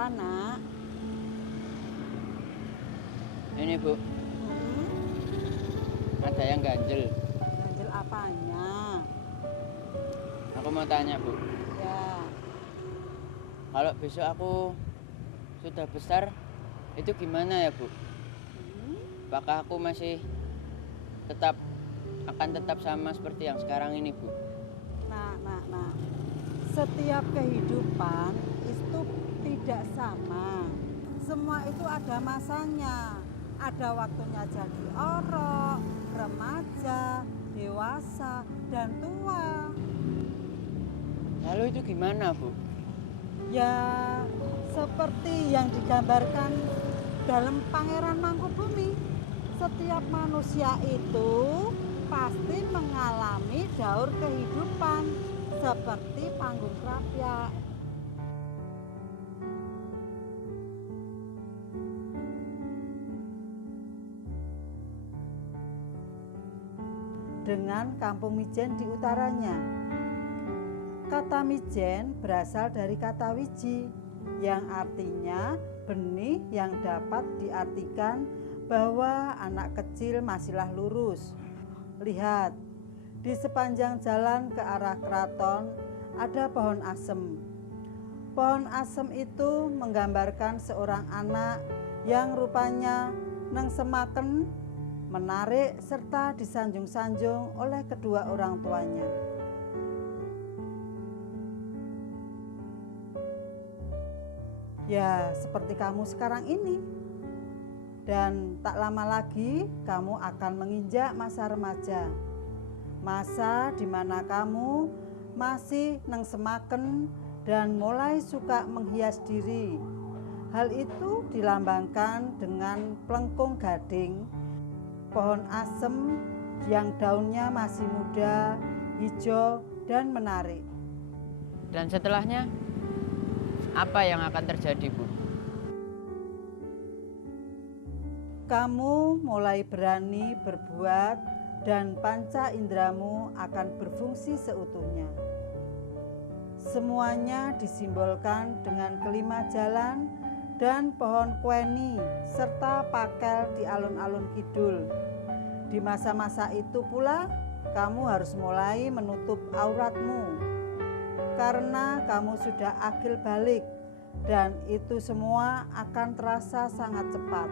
apa, Nak? Ini Bu, ada yang ganjel. Ganjel apanya? Aku mau tanya Bu, Ya, kalau besok aku sudah besar, itu gimana ya Bu? Apakah aku masih akan tetap sama seperti yang sekarang ini Bu? nah. Setiap kehidupan itu tidak sama. Semua itu ada masanya. Ada waktunya jadi orok, remaja, dewasa, dan tua. Lalu itu gimana Bu? Ya, seperti yang digambarkan dalam Pangeran Mangkubumi. Setiap manusia itu pasti mengalami daur kehidupan seperti panggung krapyak. Dengan kampung Mijen di utaranya. Kata Mijen berasal dari kata wiji, yang artinya benih yang dapat diartikan bahwa anak kecil masihlah lurus. Lihat, di sepanjang jalan ke arah keraton ada pohon asem. Pohon asem itu menggambarkan seorang anak yang rupanya nengsemaken, menarik serta disanjung-sanjung oleh kedua orang tuanya. Ya, seperti kamu sekarang ini. Dan tak lama lagi kamu akan menginjak masa remaja. Masa di mana kamu masih nengsemaken dan mulai suka menghias diri. Hal itu dilambangkan dengan plengkung gading, pohon asem yang daunnya masih muda, hijau, dan menarik. Dan setelahnya, apa yang akan terjadi Bu? Kamu mulai berani berbuat dan panca indramu akan berfungsi seutuhnya. Semuanya disimbolkan dengan kelima jalan dan pohon kueni serta pakel di alun-alun kidul. Di masa-masa itu pula kamu harus mulai menutup auratmu karena kamu sudah akil balik dan itu semua akan terasa sangat cepat.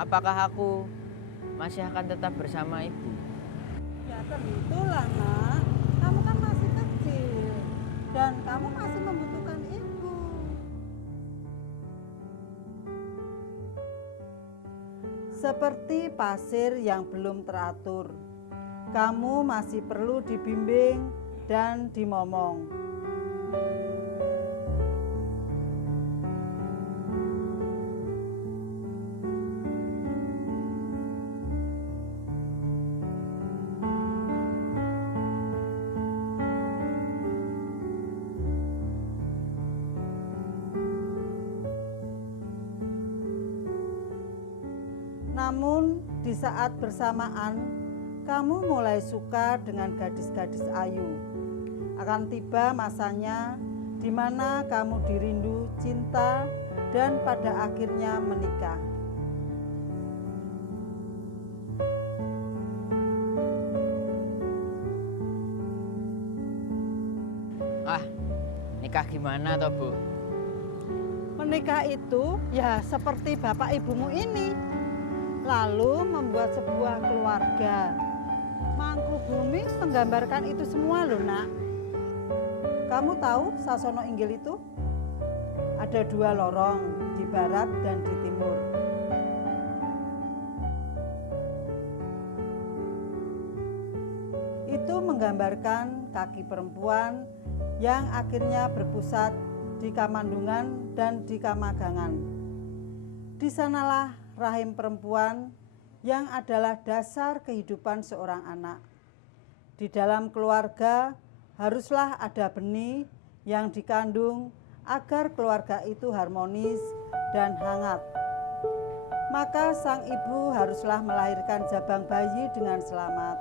Apakah aku masih akan tetap bersama Ibu? Ya tentulah, Nak. Kamu kan masih kecil dan kamu masih membutuhkan ibu. Seperti pasir yang belum teratur, kamu masih perlu dibimbing dan dimomong. Namun di saat bersamaan, kamu mulai suka dengan gadis-gadis ayu. Akan tiba masanya di mana kamu dirindu cinta dan pada akhirnya menikah. Nikah gimana toh Bu? Menikah itu ya seperti bapak ibumu ini. Lalu membuat sebuah keluarga. Mangkubumi menggambarkan itu semua loh, Nak. Kamu tahu Sasono Inggil itu? Ada dua lorong, di barat dan di timur. Itu menggambarkan kaki perempuan yang akhirnya berpusat di Kamandungan dan di Kamagangan. Di sanalah rahim perempuan yang adalah dasar kehidupan seorang anak. Di dalam keluarga haruslah ada benih yang dikandung agar keluarga itu harmonis dan hangat. Maka sang ibu haruslah melahirkan jabang bayi dengan selamat.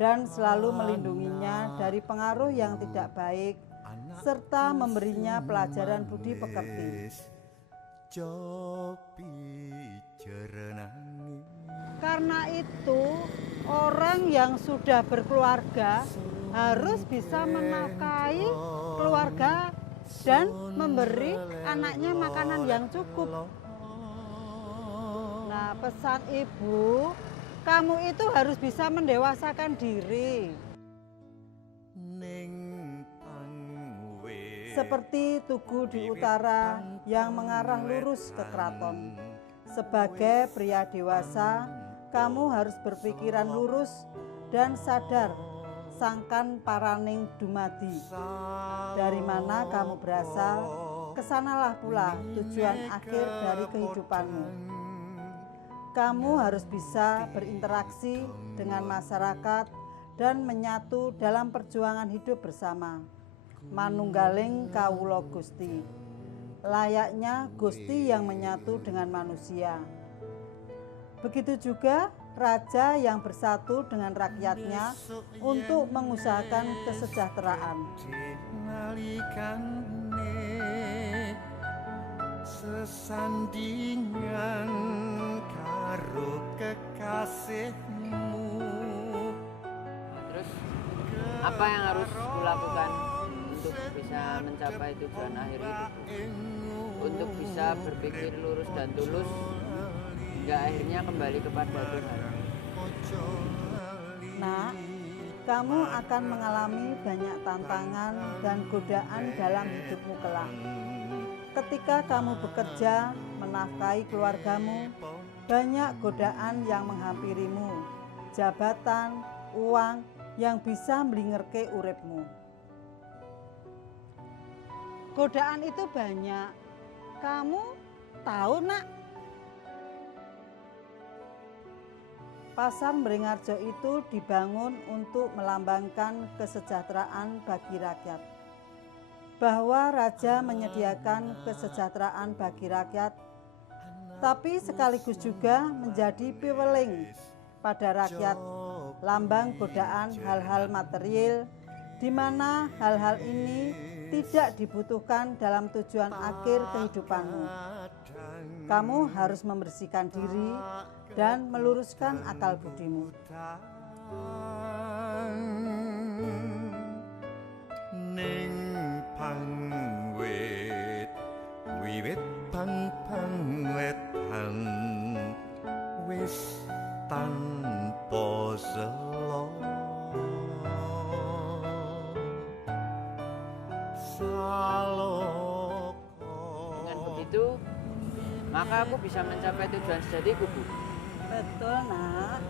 dan selalu melindunginya dari pengaruh yang tidak baik, serta memberinya pelajaran budi pekerti. Karena itu, orang yang sudah berkeluarga harus bisa menafkahi keluarga dan memberi anaknya makanan yang cukup. Nah, pesan ibu, kamu itu harus bisa mendewasakan diri. Seperti tugu di utara yang mengarah lurus ke keraton. Sebagai pria dewasa, kamu harus berpikiran lurus dan sadar sangkan paraning dumadi. Dari mana kamu berasal, kesanalah pula tujuan akhir dari kehidupanmu. Kamu harus bisa berinteraksi dengan masyarakat dan menyatu dalam perjuangan hidup bersama. Manunggaling kawula Gusti, layaknya Gusti yang menyatu dengan manusia. Begitu juga raja yang bersatu dengan rakyatnya untuk mengusahakan kesejahteraan. Sesandingan karo kekasihmu. Terus apa yang harus kulakukan untuk bisa mencapai tujuan akhir hidupku? Untuk bisa berpikir lurus dan tulus hingga akhirnya kembali kepada Tuhan. Nah, kamu akan mengalami banyak tantangan dan godaan dalam hidupmu kelak. Ketika kamu bekerja, menafkahi keluargamu, banyak godaan yang menghampirimu, jabatan, uang yang bisa melingerke uripmu. Godaan itu banyak. Kamu tahu, Nak? Pasar Mringharjo itu dibangun untuk melambangkan kesejahteraan bagi rakyat. Bahwa raja menyediakan kesejahteraan bagi rakyat, tapi sekaligus juga menjadi piweling pada rakyat, lambang godaan hal-hal material, di mana hal-hal ini tidak dibutuhkan dalam tujuan akhir kehidupanmu. Kamu harus membersihkan diri dan meluruskan akal budimu. Ning pangwit wiwit pangwetan wis tanpa selo. Dengan begitu, maka aku bisa mencapai tujuan sejatiku, Bu. Betul, Nak.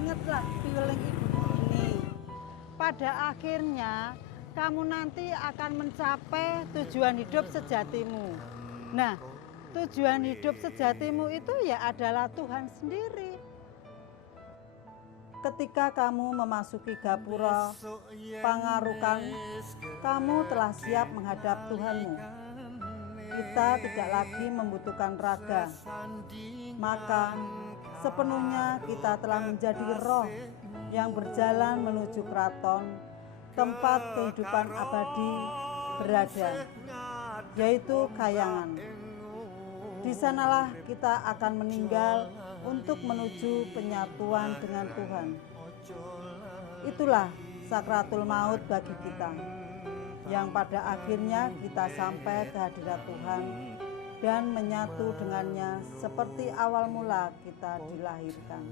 Ingatlah piweling ibumu ini. Pada akhirnya, kamu nanti akan mencapai tujuan hidup sejatimu. Nah, tujuan hidup sejatimu itu ya adalah Tuhan sendiri. Ketika kamu memasuki gapura pangarukan, kamu telah siap menghadap Tuhanmu. Kita tidak lagi membutuhkan raga, maka sepenuhnya kita telah menjadi roh yang berjalan menuju keraton, tempat kehidupan abadi berada, yaitu Kahyangan. Di sanalah kita akan meninggal untuk menuju penyatuan dengan Tuhan. Itulah sakratul maut bagi kita, yang pada akhirnya kita sampai ke hadirat Tuhan dan menyatu dengannya seperti awal mula kita dilahirkan.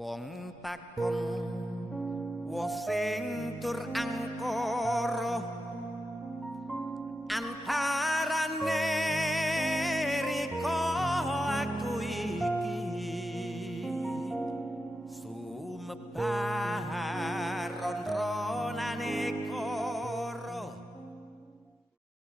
Wong takon wo sing tur angkara antarane riko aku iki sumebar